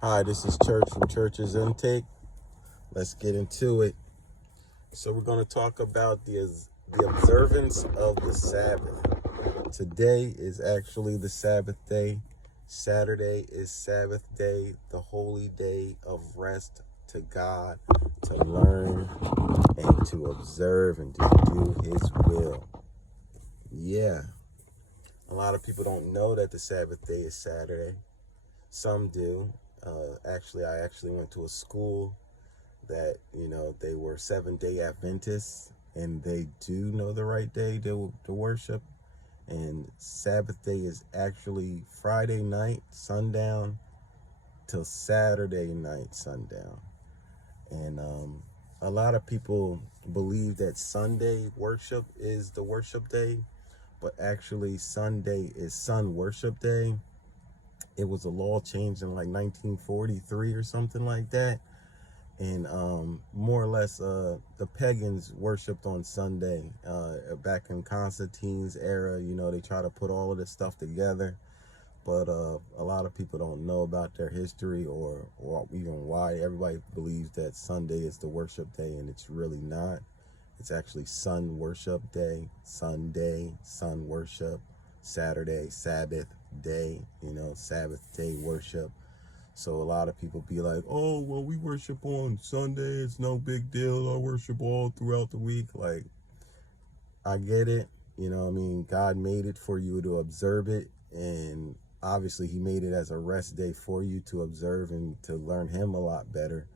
Hi, this is Church from Church's Intake. Let's get into it. So we're going to talk about the observance of the Sabbath. Today is actually the Sabbath day. Saturday is Sabbath day, the holy day of rest to God, to learn and to observe and to do His will. Yeah, a lot of people don't know that the Sabbath day is Saturday. Some do. I actually went to a school that, they were 7-day Adventists, and they do know the right day to worship. And Sabbath day is actually Friday night, sundown, till Saturday night, sundown. And a lot of people believe that Sunday worship is the worship day, but actually Sunday is Sun Worship Day. It was a law change in like 1943 or something like that. And more or less the pagans worshipped on Sunday. Back in Constantine's era, they try to put all of this stuff together, but a lot of people don't know about their history or even why everybody believes that Sunday is the worship day, and it's really not. It's actually Sun Worship Day, Sunday, Sun Worship, Saturday, Sabbath day, Sabbath day worship. So a lot of people be like, oh, well, we worship on Sunday. It's no big deal. I worship all throughout the week. Like, I get it. God made it for you to observe it. And obviously He made it as a rest day for you to observe and to learn Him a lot better.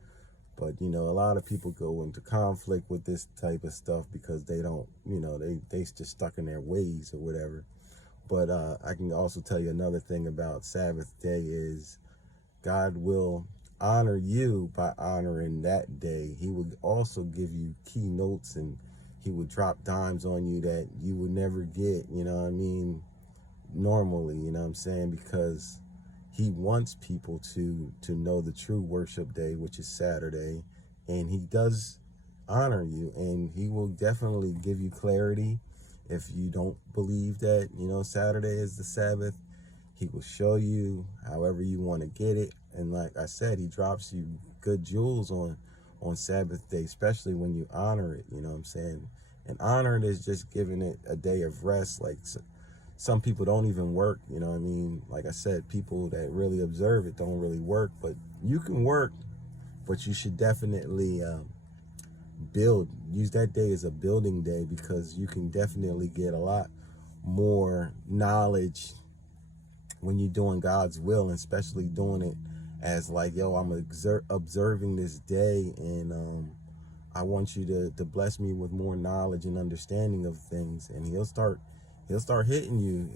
But, a lot of people go into conflict with this type of stuff because they don't, they just stuck in their ways or whatever. But I can also tell you another thing about Sabbath day is God will honor you by honoring that day. He will also give you keynotes, and He will drop dimes on you that you would never get, normally, because He wants people to know the true worship day, which is Saturday, and He does honor you, and He will definitely give you clarity. If you don't believe that, Saturday is the Sabbath, He will show you however you want to get it. And like I said, He drops you good jewels on Sabbath day, especially when you honor it, And honoring is just giving it a day of rest. Like some people don't even work, Like I said, people that really observe it don't really work, but you can work, but you should definitely use that day as a building day, because you can definitely get a lot more knowledge when you're doing God's will, and especially doing it as like, yo, I'm observing this day, and I want you to bless me with more knowledge and understanding of things. And he'll start hitting you.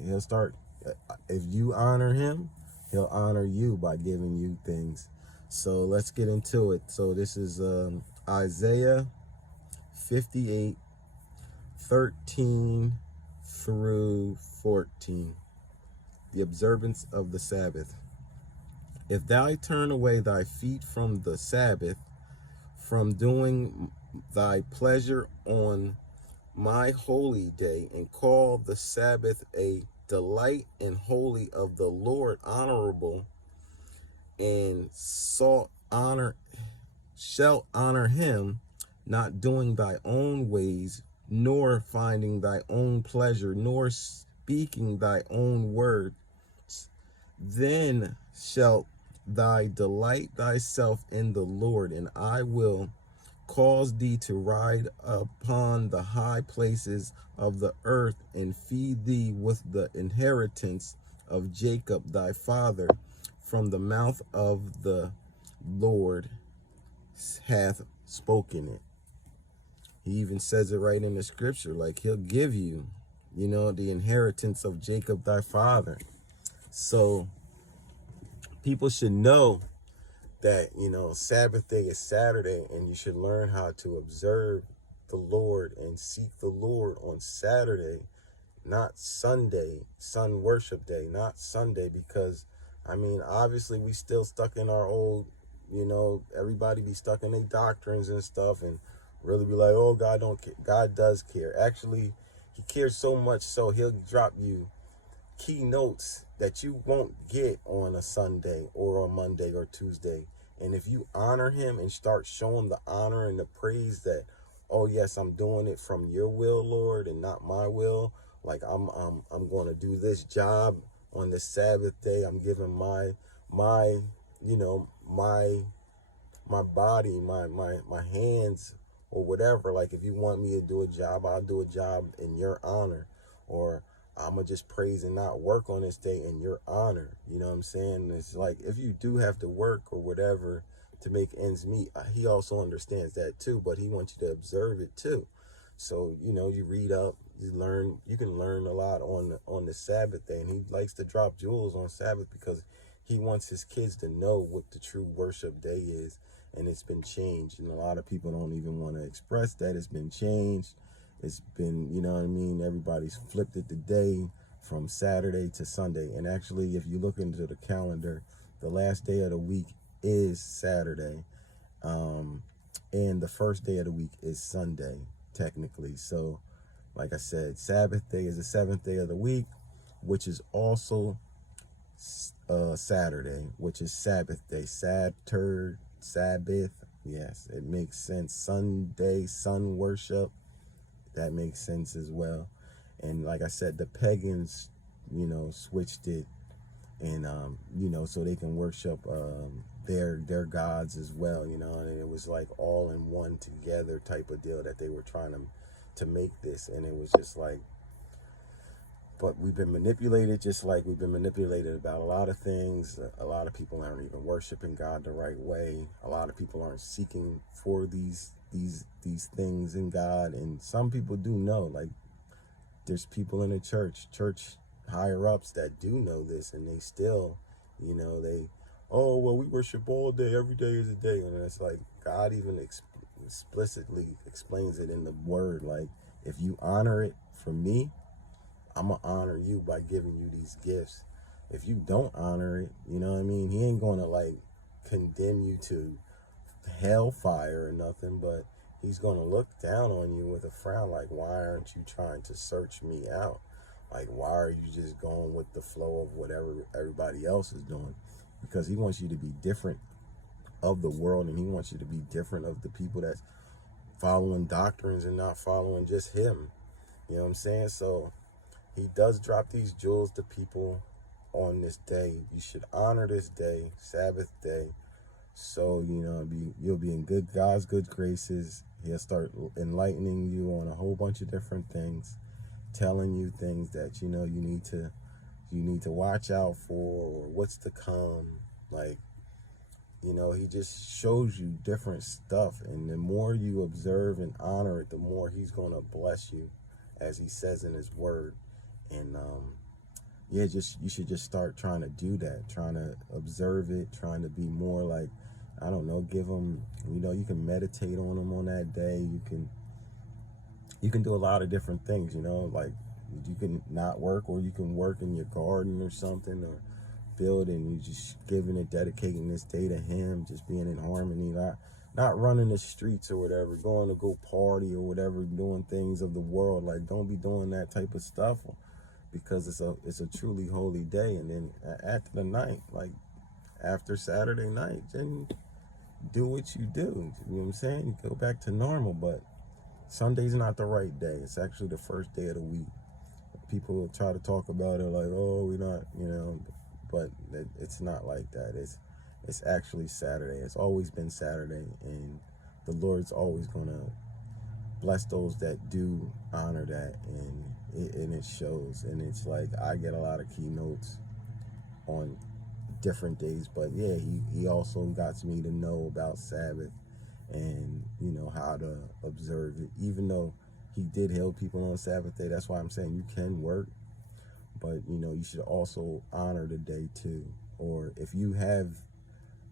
If you honor Him, He'll honor you by giving you things. So let's get into it. So this is Isaiah 58:13 through 14. The observance of the Sabbath. If thou turn away thy feet from the Sabbath, from doing thy pleasure on my holy day, and call the Sabbath a delight and holy of the Lord honorable, and shalt honor Him, not doing thy own ways, nor finding thy own pleasure, nor speaking thy own word, then shalt thou delight thyself in the Lord, and I will cause thee to ride upon the high places of the earth, and feed thee with the inheritance of Jacob thy father. From the mouth of the Lord hath spoken it. He even says it right in the scripture, like He'll give you, the inheritance of Jacob thy father. So people should know that, Sabbath day is Saturday, and you should learn how to observe the Lord and seek the Lord on Saturday, not Sunday, Sun Worship Day, not Sunday, because, obviously we still stuck in our old, everybody be stuck in their doctrines and stuff, and really be like, oh, God don't care. God does care. Actually, He cares so much so He'll drop you keynotes that you won't get on a Sunday or a Monday or Tuesday. And if you honor him and start showing the honor and the praise that, oh yes, I'm doing it from your will, Lord, and not my will. Like I'm going to do this job on the Sabbath day. I'm giving my you know my body, my hands or whatever. Like if you want me to do a job, I'll do a job in your honor. Or I'ma just praise and not work on this day in your honor. You know what I'm saying? It's like if you do have to work or whatever to make ends meet, he also understands that too, but he wants you to observe it too. So, you read up, you can learn a lot on the Sabbath day, and he likes to drop jewels on Sabbath because he wants his kids to know what the true worship day is. And it's been changed, and a lot of people don't even want to express that it's been changed. It's been, you know what I mean, everybody's flipped it today from Saturday to Sunday. And actually, if you look into the calendar, the last day of the week is Saturday, and the first day of the week is Sunday, technically. So like I said, Sabbath day is the seventh day of the week, which is also Saturday, which is Sabbath day. Sabbath, yes, it makes sense. Sunday, sun worship, that makes sense as well. And like I said, the pagans, switched it, and so they can worship their gods as well, and it was like all in one together type of deal that they were trying to make this. And it was just like, but we've been manipulated, just like we've been manipulated about a lot of things. A lot of people aren't even worshiping God the right way. A lot of people aren't seeking for these things in God. And some people do know, like there's people in the church higher ups that do know this, and they still, oh, well, we worship all day. Every day is a day. And it's like God even explicitly explains it in the word. Like, if you honor it for me, I'm going to honor you by giving you these gifts. If you don't honor it, you know what I mean? He ain't going to like condemn you to hellfire or nothing, but he's going to look down on you with a frown like, why aren't you trying to search me out? Like, why are you just going with the flow of whatever everybody else is doing? Because he wants you to be different of the world, and he wants you to be different of the people that's following doctrines and not following just him. You know what I'm saying? So he does drop these jewels to people on this day. You should honor this day, Sabbath day. So, you'll be in God's good graces. He'll start enlightening you on a whole bunch of different things, telling you things that, you need to watch out for, or what's to come. Like, he just shows you different stuff. And the more you observe and honor it, the more he's going to bless you, as he says in his word. And you should just start trying to do that, trying to observe it, trying to be more like, I don't know, give them, you can meditate on them on that day. You can do a lot of different things, like you can not work, or you can work in your garden or something, or build, and you just giving it, dedicating this day to him, just being in harmony, not running the streets or whatever, going to go party or whatever, doing things of the world. Like, don't be doing that type of stuff, because it's a truly holy day. And then after the night, like after Saturday night, then do what you do. You know what I'm saying? You go back to normal. But Sunday's not the right day. It's actually the first day of the week. People try to talk about it like, oh, we're not, but it's not like that. It's actually Saturday. It's always been Saturday, and the Lord's always gonna bless those that do honor that, and it shows. And it's like, I get a lot of keynotes on different days, but yeah, he also got me to know about Sabbath, and how to observe it. Even though he did heal people on Sabbath day, that's why I'm saying you can work, but you should also honor the day too. Or if you have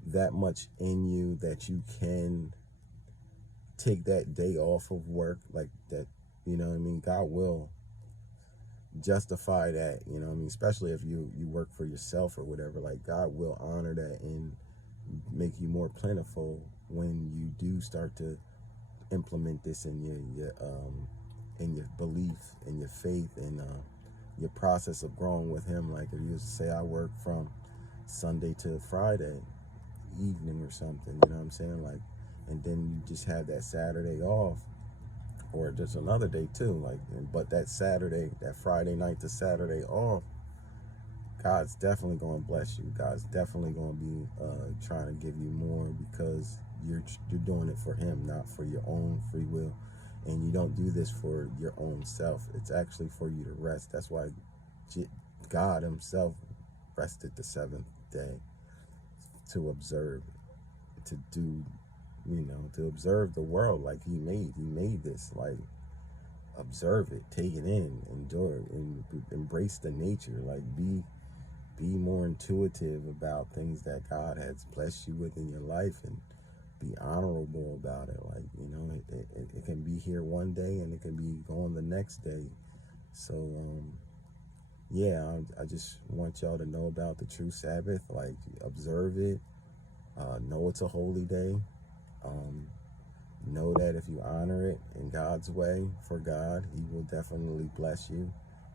that much in you that you can take that day off of work, like that, God will justify that, especially if you work for yourself or whatever. Like, God will honor that and make you more plentiful when you do start to implement this in your belief and your faith, and your process of growing with him. Like if you say I work from Sunday to Friday evening or something, you know what I'm saying? Like, and then you just have that Saturday off, or just another day too. Like, but that Saturday, that Friday night to Saturday off, God's definitely going to bless you. God's definitely going to be trying to give you more, because you're doing it for him, not for your own free will. And you don't do this for your own self. It's actually for you to rest. That's why God himself rested the seventh day, to observe, to do, to observe the world like he made this. Like, observe it, take it in, enjoy it, and embrace the nature. Like, be more intuitive about things that God has blessed you with in your life, and be honorable about it. Like, it can be here one day and it can be gone the next day. So yeah, I just want y'all to know about the true Sabbath. Like, observe it, know it's a holy day. Know that if you honor it in God's way for God, he will definitely bless you.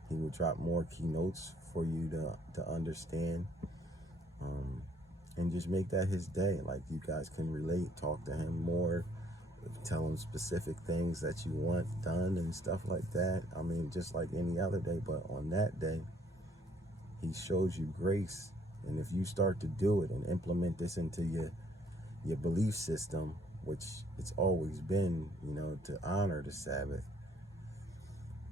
He will drop more keynotes for you to understand, and just make that his day. Like, you guys can relate, talk to him more, tell him specific things that you want done and stuff like that. I mean, just like any other day, but on that day, he shows you grace. And if you start to do it and implement this into your belief system, which it's always been, to honor the Sabbath,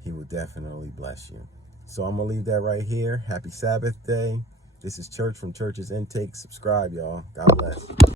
he will definitely bless you. So I'm going to leave that right here. Happy Sabbath day. This is Church from Church's Intake. Subscribe, y'all. God bless.